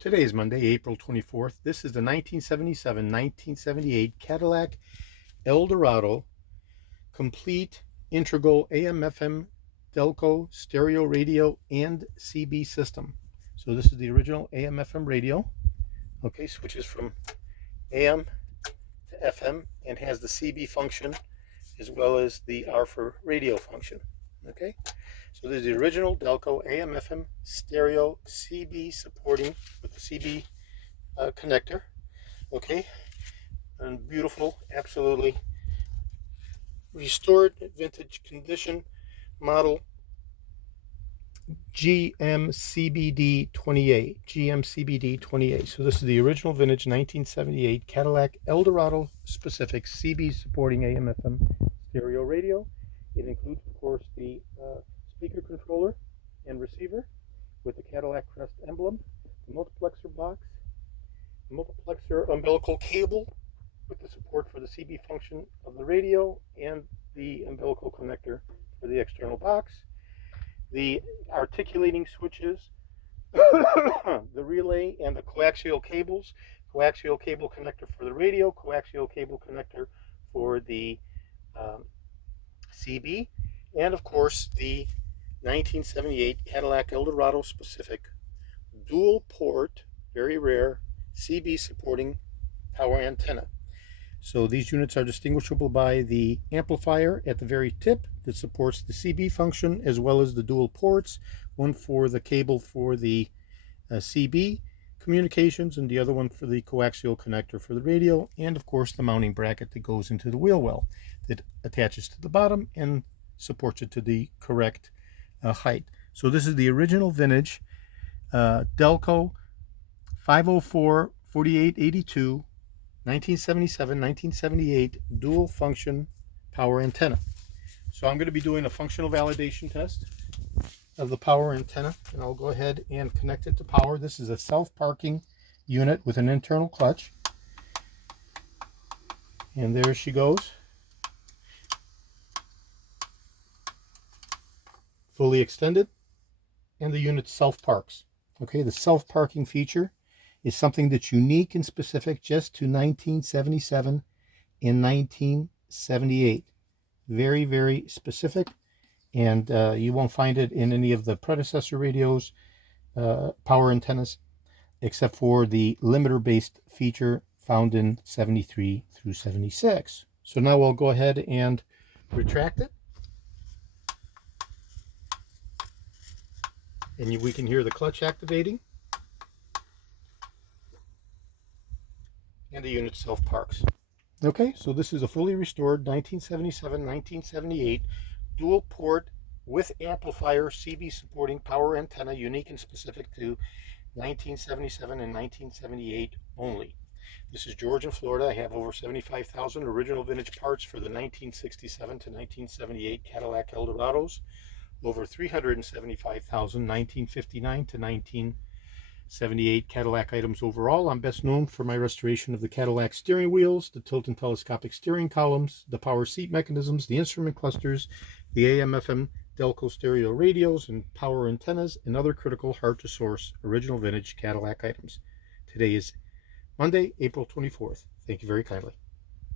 Today is Monday, April 24th. This is the 1977-1978 Cadillac Eldorado complete integral AM/FM Delco stereo radio and CB system. So this is the original AM/FM radio. Okay, switches from AM to FM and has the CB function as well as the R for radio function. Okay, so this is the original Delco AM/FM stereo CB supporting with the CB connector. Okay, and beautiful, absolutely restored vintage condition model GMCBD 28. So this is the original vintage 1978 Cadillac Eldorado specific CB supporting AM/FM stereo radio. It includes, of course, the speaker controller and receiver with the Cadillac crest emblem, the multiplexer box, the multiplexer umbilical cable with the support for the CB function of the radio, and the umbilical connector for the external box, the articulating switches, the relay and the coaxial cables, coaxial cable connector for the radio, coaxial cable connector for the CB, and of course the 1978 Cadillac Eldorado specific dual port, very rare, CB supporting power antenna. So these units are distinguishable by the amplifier at the very tip that supports the CB function, as well as the dual ports, one for the cable for the CB communications and the other one for the coaxial connector for the radio, and of course the mounting bracket that goes into the wheel well that attaches to the bottom and supports it to the correct height. So this is the original vintage Delco 504 4882 1977-1978 dual function power antenna. So I'm going to be doing a functional validation test of the power antenna, and I'll go ahead and connect it to power. This is a self-parking unit with an internal clutch, and there she goes, fully extended, and the unit self-parks. Okay, the self-parking feature is something that's unique and specific just to 1977 and 1978. Very, very specific, and you won't find it in any of the predecessor radios, power antennas, except for the limiter-based feature found in 73 through 76. So now we'll go ahead and retract it. And we can hear the clutch activating. And the unit self-parks. Okay, so this is a fully restored 1977-1978 dual port with amplifier CB supporting power antenna, unique and specific to 1977 and 1978 only. This is George in Florida. I have over 75,000 original vintage parts for the 1967 to 1978 Cadillac Eldorados, over 375,000 1959 to 1978 Cadillac items overall. I'm best known for my restoration of the Cadillac steering wheels, the tilt and telescopic steering columns, the power seat mechanisms, the instrument clusters, the AM/FM Delco stereo radios, and power antennas, and other critical hard-to-source original vintage Cadillac items. Today is Monday, April 24th. Thank you very kindly.